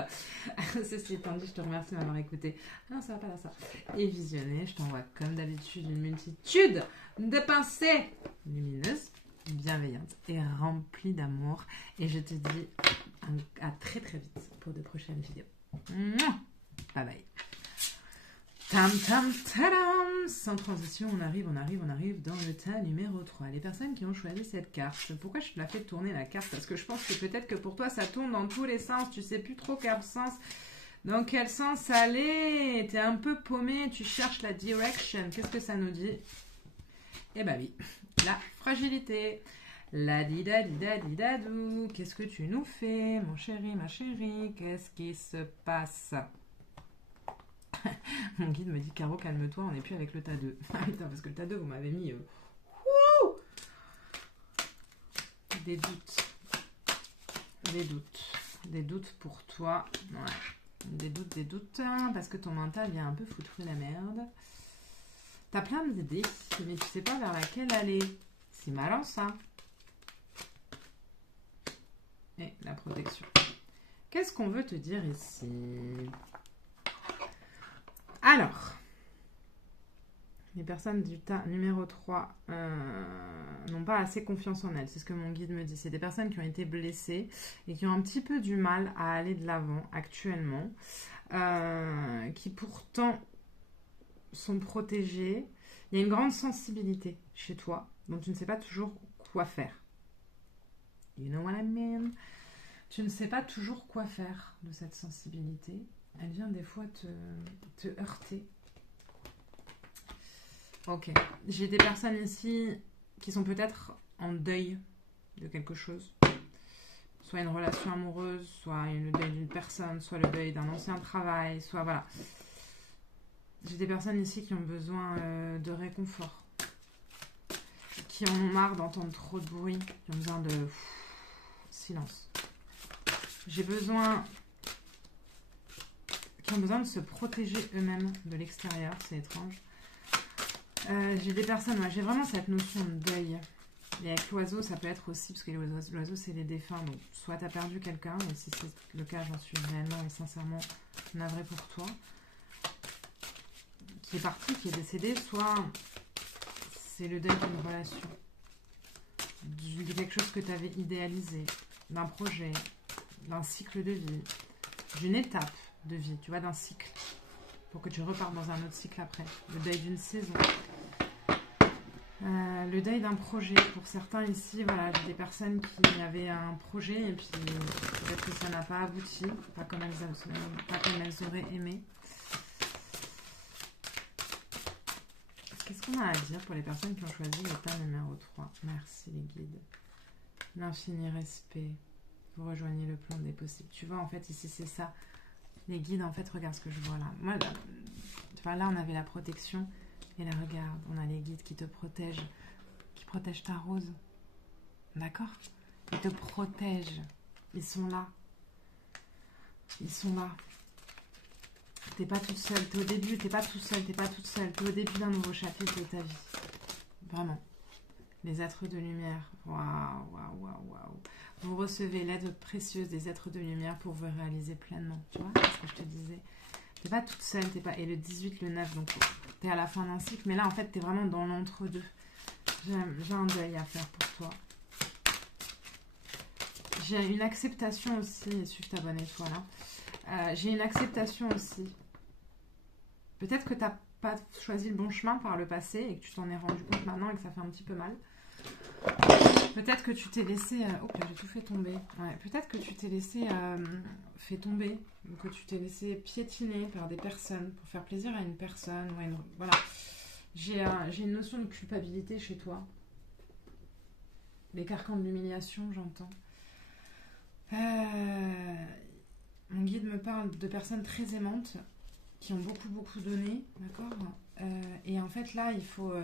Ceci étant dit, je te remercie de m'avoir écouté. Non, ça va pas là, ça. Et visionné, je t'envoie comme d'habitude une multitude de pensées lumineuses, bienveillante et remplie d'amour. Et je te dis à très vite pour de prochaines vidéos. Bye bye. Tam tam tadam. Sans transition, on arrive dans le tas numéro 3. Les personnes qui ont choisi cette carte. Pourquoi je te la fais tourner la carte? Parce que je pense que peut-être que pour toi ça tourne dans tous les sens. Tu sais plus trop quel sens. Dans quel sens aller? T'es un peu paumé, tu cherches la direction. Qu'est-ce que ça nous dit? Eh ben oui, la fragilité. La didadidadidadou. Qu'est-ce que tu nous fais, mon chéri, ma chérie? Qu'est-ce qui se passe? Mon guide me dit, Caro, calme-toi, on n'est plus avec le tas 2. Ah putain, parce que le tas 2, vous m'avez mis... des doutes. Des doutes pour toi. Ouais. Des doutes, parce que ton mental vient un peu foutre la merde. T'as plein d'idées, mais tu sais pas vers laquelle aller. C'est malin, ça. Et la protection. Qu'est-ce qu'on veut te dire ici? Alors, les personnes du tas numéro 3 n'ont pas assez confiance en elles. C'est ce que mon guide me dit. C'est des personnes qui ont été blessées et qui ont un petit peu du mal à aller de l'avant actuellement. Qui pourtant sont protégées. Il y a une grande sensibilité chez toi, dont tu ne sais pas toujours quoi faire. You know what I mean? Tu ne sais pas toujours quoi faire de cette sensibilité. Elle vient des fois te heurter. Ok. J'ai des personnes ici qui sont peut-être en deuil de quelque chose. Soit une relation amoureuse, soit le deuil d'une personne, soit le deuil d'un ancien travail, soit voilà. J'ai des personnes ici qui ont besoin de réconfort. Qui en ont marre d'entendre trop de bruit. Qui ont besoin de silence. J'ai besoin... qui ont besoin de se protéger eux-mêmes de l'extérieur. C'est étrange. J'ai des personnes... Ouais, j'ai vraiment cette notion de deuil. Et avec l'oiseau, ça peut être aussi... Parce que l'oiseau, c'est les défunts. Donc, soit tu as perdu quelqu'un. Et si c'est le cas, j'en suis réellement et sincèrement navrée pour toi. Qui est parti, qui est décédé. Soit c'est le deuil d'une relation. De quelque chose que tu avais idéalisé. D'un projet. D'un cycle de vie. D'une étape de vie. Tu vois, d'un cycle. Pour que tu repartes dans un autre cycle après. Le deuil d'une saison. Le deuil d'un projet. Pour certains ici, voilà, j'ai des personnes qui avaient un projet et puis peut-être que ça n'a pas abouti. Pas comme elles auraient aimé. Qu'est-ce qu'on a à dire pour les personnes qui ont choisi le tas numéro 3? Merci les guides. L'infini respect. Vous rejoignez le plan des possibles. Tu vois, en fait, ici, c'est ça. Les guides, en fait, regarde ce que je vois là. Moi, là, enfin, là, on avait la protection. Et là, regarde, on a les guides qui te protègent. Qui protègent ta rose. D'accord? Ils te protègent. Ils sont là. Ils sont là. T'es pas toute seule. T'es au début, t'es pas tout seul. T'es pas toute seule. T'es au début d'un nouveau chapitre de ta vie. Vraiment. Les êtres de lumière. Waouh, waouh, waouh, waouh. Vous recevez l'aide précieuse des êtres de lumière pour vous réaliser pleinement. Tu vois, c'est ce que je te disais. T'es pas toute seule, t'es pas... Et le 18, le 9, donc t'es à la fin d'un cycle. Mais là, en fait, t'es vraiment dans l'entre-deux. J'ai un deuil à faire pour toi. J'ai une acceptation aussi. Suive ta bonne étoile. Hein. J'ai une acceptation aussi. Peut-être que t'as pas choisi le bon chemin par le passé et que tu t'en es rendu compte maintenant et que ça fait un petit peu mal. Peut-être que tu t'es laissé... Oh, j'ai tout fait tomber. Ouais, peut-être que tu t'es laissé fait tomber, ou que tu t'es laissé piétiner par des personnes pour faire plaisir à une personne. Ouais, voilà. J'ai une notion de culpabilité chez toi. Les carcans de l'humiliation, j'entends. Mon guide me parle de personnes très aimantes qui ont beaucoup, beaucoup donné, d'accord, et en fait, là, il faut...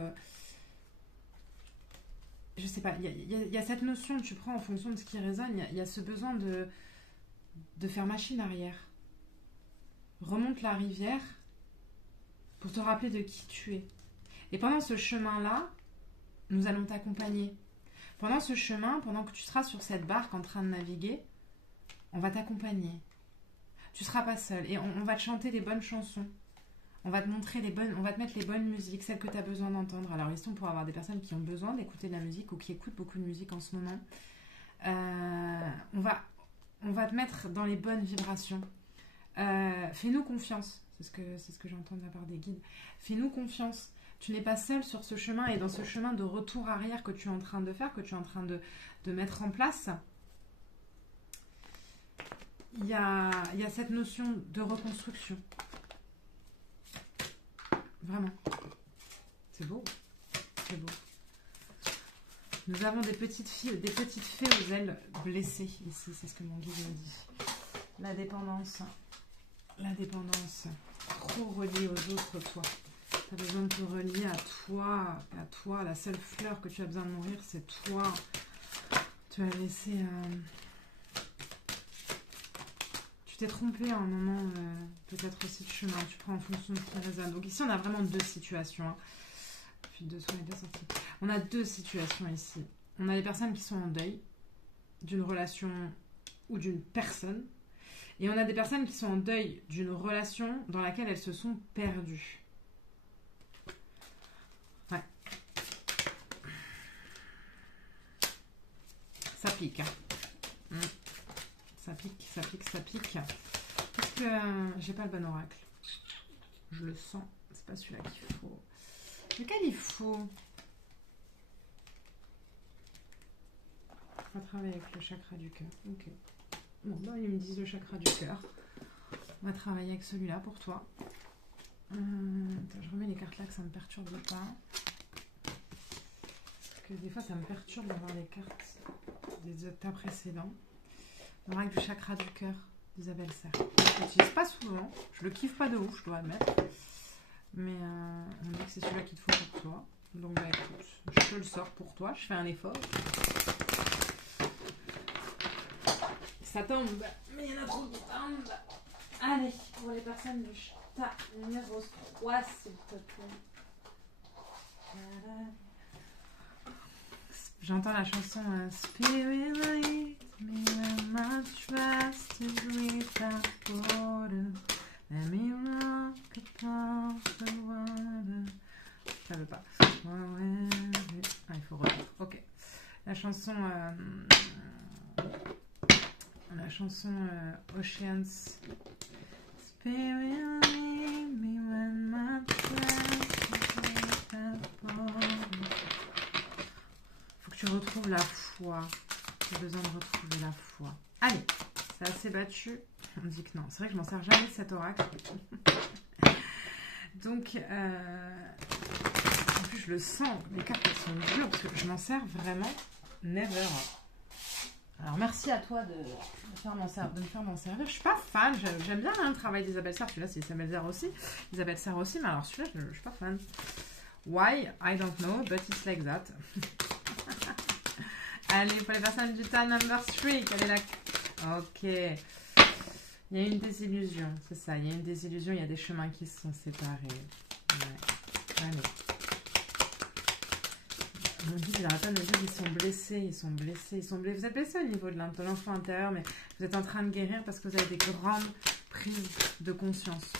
je sais pas, il y a cette notion que tu prends en fonction de ce qui résonne, il y a ce besoin de faire machine arrière. Remonte la rivière pour te rappeler de qui tu es. Et pendant ce chemin-là, nous allons t'accompagner. Pendant ce chemin, pendant que tu seras sur cette barque en train de naviguer, on va t'accompagner. Tu seras pas seul et on va te chanter les bonnes chansons. On va te montrer on va te mettre les bonnes musiques, celles que tu as besoin d'entendre. Alors, ici, on pourra avoir des personnes qui ont besoin d'écouter de la musique ou qui écoutent beaucoup de musique en ce moment. On va te mettre dans les bonnes vibrations. Fais-nous confiance. C'est ce que j'entends de la part des guides. Fais-nous confiance. Tu n'es pas seul sur ce chemin et dans ce chemin de retour arrière que tu es en train de faire, que tu es en train de mettre en place. Il y a cette notion de reconstruction. Vraiment. C'est beau. C'est beau. Nous avons des petites fées aux ailes blessées ici. C'est ce que mon guide me dit. La dépendance. La dépendance. Trop reliée aux autres, toi. Tu as besoin de te relier à toi. À toi. La seule fleur que tu as besoin de nourrir, c'est toi. Tu as laissé... Tu t'es trompé à un moment, peut-être aussi de chemin. Tu prends en fonction de ce qui résonne. Donc ici, on a vraiment deux situations. Hein. Puis deux soins et deux sorties. On a deux situations ici. On a les personnes qui sont en deuil d'une relation ou d'une personne. Et on a des personnes qui sont en deuil d'une relation dans laquelle elles se sont perdues. Ouais. Ça pique. Hein. Ça pique, ça pique, ça pique. Parce que j'ai pas le bon oracle. Je le sens. C'est pas celui-là qu'il faut. Lequel il faut? On va travailler avec le chakra du cœur. Ok. Bon, là, ils me disent le chakra du cœur. On va travailler avec celui-là pour toi. Attends, je remets les cartes là que ça me perturbe pas. Parce que des fois, ça me perturbe d'avoir les cartes des états précédents. L'oracle du chakra du cœur d'Isabelle Serre. Je ne l'utilise pas souvent. Je le kiffe pas de ouf, je dois admettre. Mais on dit que c'est celui-là qu'il te faut pour toi. Donc, bah écoute, je te le sors pour toi. Je fais un effort. Ça tombe, mais il y en a trop qui tombent. Allez, pour les personnes du chata numéro 3, s'il te plaît. J'entends la chanson Spirit lead me where my trust is without border. Let me rock upon the water. Ça veut pas. Ah, il faut remettre. Ok. La chanson Oceans. Spirit lead me when my trust is without border. Faut que tu retrouves la foi. J'ai besoin de retrouver la foi. Allez, c'est assez battu. On dit que non. C'est vrai que je m'en sers jamais de cet oracle. Donc, en plus, je le sens. Les cartes elles sont dures parce que je m'en sers vraiment never. Alors, merci à toi de me faire m'en servir. Je suis pas fan. J'aime bien le travail d'Isabelle Serre. Celui-là, c'est Isabelle Serre aussi. Isabelle Serre aussi. Mais alors, celui-là, je suis pas fan. Why? I don't know, but it's like that. Allez, pour les personnes du tas number 3, quelle est la... Ok. Il y a une désillusion, c'est ça. Il y a une désillusion, il y a des chemins qui se sont séparés. Ouais. Allez. Mon guide, il arrête pas de me dire qu'ils sont blessés, ils sont blessés, ils sont blessés. Vous êtes blessés au niveau de l'enfant intérieur, mais vous êtes en train de guérir parce que vous avez des grandes prises de conscience.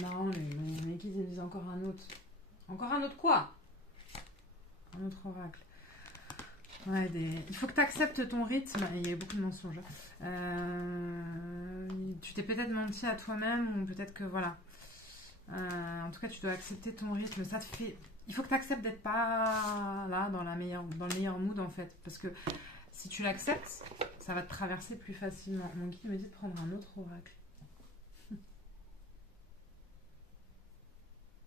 Marrant, les guides, ils disent encore un autre. Encore un autre quoi? Un autre oracle. Ouais, il faut que tu acceptes ton rythme. Il y a eu beaucoup de mensonges. Tu t'es peut-être menti à toi-même ou peut-être que voilà. En tout cas, tu dois accepter ton rythme. Ça te fait... Il faut que tu acceptes d'être pas là dans le meilleur mood en fait. Parce que si tu l'acceptes, ça va te traverser plus facilement. Mon guide me dit de prendre un autre oracle.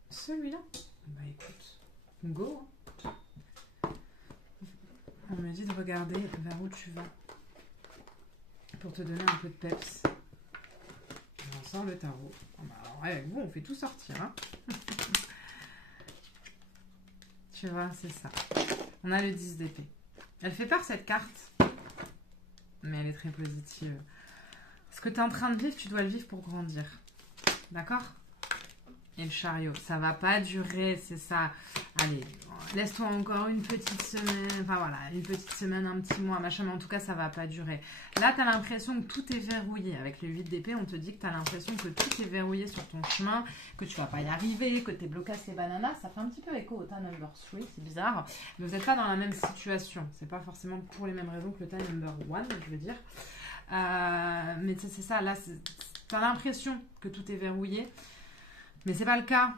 Celui-là? Bah écoute, go. On me dit de regarder vers où tu vas pour te donner un peu de peps. On sort le tarot. Alors avec vous, on fait tout sortir. Hein. Tu vois, c'est ça. On a le 10 d'épée. Elle fait peur cette carte, mais elle est très positive. Ce que tu es en train de vivre, tu dois le vivre pour grandir. D'accord? Et le chariot, ça va pas durer, c'est ça. Allez, laisse-toi encore une petite semaine, enfin voilà, une petite semaine, un petit mois, machin, mais en tout cas, ça va pas durer. Là, tu as l'impression que tout est verrouillé. Avec le 8 d'épée, on te dit que tu as l'impression que tout est verrouillé sur ton chemin, que tu vas pas y arriver, que tu es bloqué à ces bananas. Ça fait un petit peu écho au tas number 3, c'est bizarre. Mais vous n'êtes pas dans la même situation. C'est pas forcément pour les mêmes raisons que le tas number 1, je veux dire. Mais c'est ça, là, tu as l'impression que tout est verrouillé. Mais c'est pas le cas.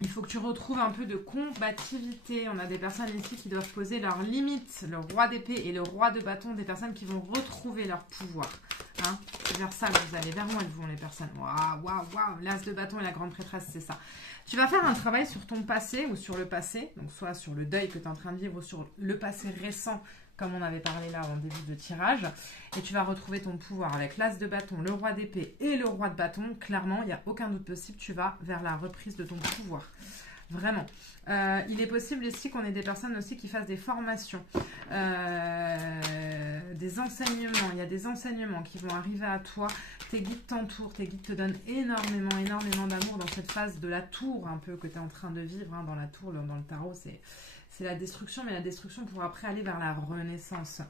Il faut que tu retrouves un peu de combativité. On a des personnes ici qui doivent poser leurs limites. Le roi d'épée et le roi de bâton. Des personnes qui vont retrouver leur pouvoir. Hein, c'est vers ça que vous allez. Vers où elles vont les personnes? Waouh, waouh, waouh. L'as de bâton et la grande prêtresse, c'est ça. Tu vas faire un travail sur ton passé ou sur le passé. Donc soit sur le deuil que tu es en train de vivre ou sur le passé récent, comme on avait parlé là en début de tirage. Et tu vas retrouver ton pouvoir avec l'as de bâton, le roi d'épée et le roi de bâton. Clairement, il n'y a aucun doute possible, tu vas vers la reprise de ton pouvoir. Vraiment. Il est possible ici qu'on ait des personnes aussi qui fassent des formations, des enseignements. Il y a des enseignements qui vont arriver à toi. Tes guides t'entourent, tes guides te donnent énormément, énormément d'amour dans cette phase de la tour un peu que tu es en train de vivre. Hein, dans la tour, dans le tarot, c'est la destruction, mais la destruction pour après aller vers la renaissance.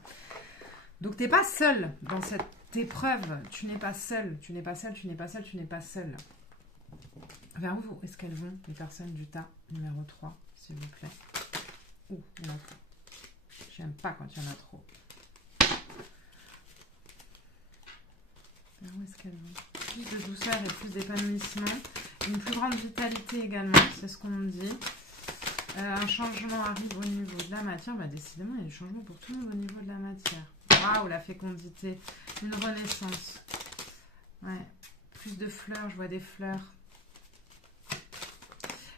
Donc, tu n'es pas seul dans cette épreuve. Tu n'es pas seul. Tu n'es pas seul, tu n'es pas seul, tu n'es pas seul. Vers où est-ce qu'elles vont, les personnes du tas numéro 3, s'il vous plaît? Ouh, il y en a trop. J'aime pas quand il y en a trop. Vers où est-ce qu'elles vont? Plus de douceur et plus d'épanouissement. Une plus grande vitalité également, c'est ce qu'on me dit. Un changement arrive au niveau de la matière. Bah, décidément, il y a du changement pour tout le monde au niveau de la matière. Waouh, la fécondité. Une renaissance. Ouais. Plus de fleurs, je vois des fleurs.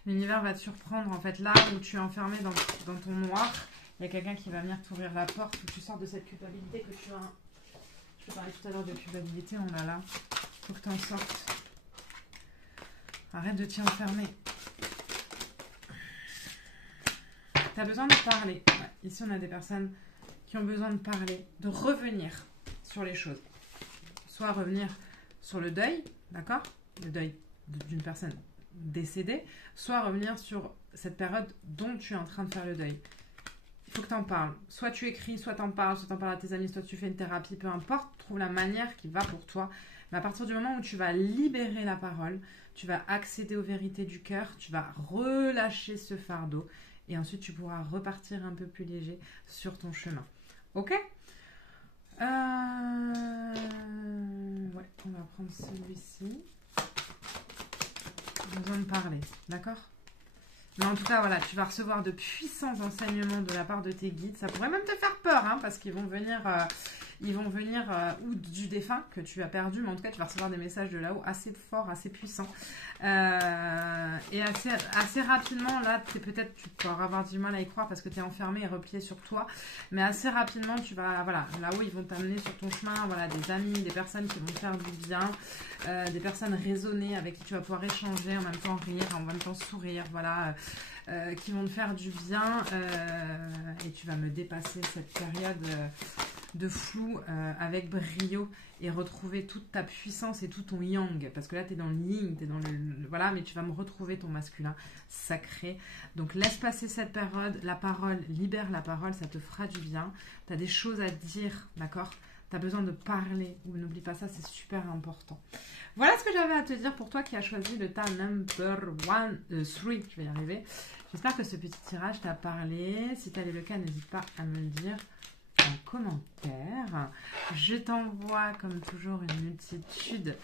L'univers va te surprendre. En fait, là où tu es enfermé dans ton noir, il y a quelqu'un qui va venir t'ouvrir la porte où tu sors de cette culpabilité que tu as. Je te parlais tout à l'heure de culpabilité. On l'a là. Il faut que tu en sortes. Arrête de t'y enfermer. Tu as besoin de parler. Ouais. Ici, on a des personnes qui ont besoin de parler, de revenir sur les choses. Soit revenir sur le deuil, d'accord? Le deuil d'une personne décédée. Soit revenir sur cette période dont tu es en train de faire le deuil. Il faut que tu en parles. Soit tu écris, soit tu en parles, soit tu en parles à tes amis, soit tu fais une thérapie, peu importe. Trouve la manière qui va pour toi. Mais à partir du moment où tu vas libérer la parole, tu vas accéder aux vérités du cœur, tu vas relâcher ce fardeau. Et ensuite, tu pourras repartir un peu plus léger sur ton chemin. Ok? Ouais, on va prendre celui-ci. J'ai besoin de parler, d'accord? Mais en tout cas, voilà, tu vas recevoir de puissants enseignements de la part de tes guides. Ça pourrait même te faire peur, hein, parce qu'ils vont venir ils vont venir ou du défunt que tu as perdu, mais en tout cas tu vas recevoir des messages de là-haut assez forts, assez puissants. Et assez rapidement, là, peut-être tu pourras avoir du mal à y croire parce que tu es enfermé et replié sur toi, mais assez rapidement, tu vas, voilà, là-haut, ils vont t'amener sur ton chemin, voilà, des amis, des personnes qui vont te faire du bien, des personnes raisonnées avec qui tu vas pouvoir échanger, en même temps rire, en même temps sourire, voilà, qui vont te faire du bien, et tu vas me dépasser cette période de flou avec brio et retrouver toute ta puissance et tout ton yang, parce que là tu es dans le yin, tu es dans voilà, mais tu vas me retrouver ton masculin sacré. Donc laisse passer cette période, la parole, libère la parole, ça te fera du bien. Tu as des choses à dire, d'accord? Tu as besoin de parler, ou n'oublie pas ça, c'est super important. Voilà ce que j'avais à te dire pour toi qui as choisi le tas number 3, je vais y arriver. J'espère que ce petit tirage t'a parlé. Si tel est le cas, n'hésite pas à me le dire en commentaire. Je t'envoie comme toujours une multitude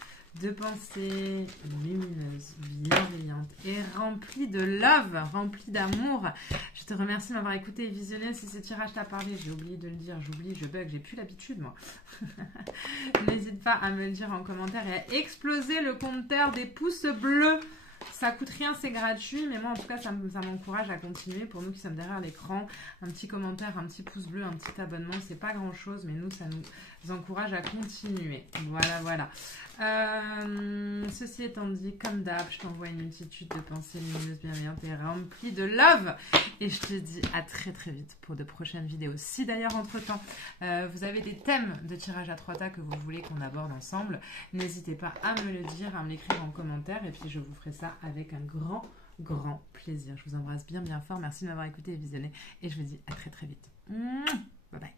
de pensées lumineuses, bienveillantes et remplies de love, remplies d'amour. Je te remercie de m'avoir écouté et visionné. Si ce tirage t'a parlé, j'ai oublié de le dire, j'oublie, je bug, j'ai plus l'habitude moi. N'hésite pas à me le dire en commentaire et à exploser le compteur des pouces bleus. Ça coûte rien, c'est gratuit, mais moi en tout cas ça m'encourage à continuer. Pour nous qui sommes derrière l'écran, un petit commentaire, un petit pouce bleu, un petit abonnement, c'est pas grand chose, mais nous ça nous encourage à continuer. Voilà, voilà. Ceci étant dit, comme d'hab, je t'envoie une multitude de pensées lumineuses, bienveillantes et remplies de love. Et je te dis à très très vite pour de prochaines vidéos. Si d'ailleurs entre temps vous avez des thèmes de tirage à 3 tas que vous voulez qu'on aborde ensemble, n'hésitez pas à me le dire, à me l'écrire en commentaire, et puis je vous ferai ça avec un grand plaisir. Je vous embrasse bien fort. Merci de m'avoir écouté et visionné, et je vous dis à très très vite. Bye bye.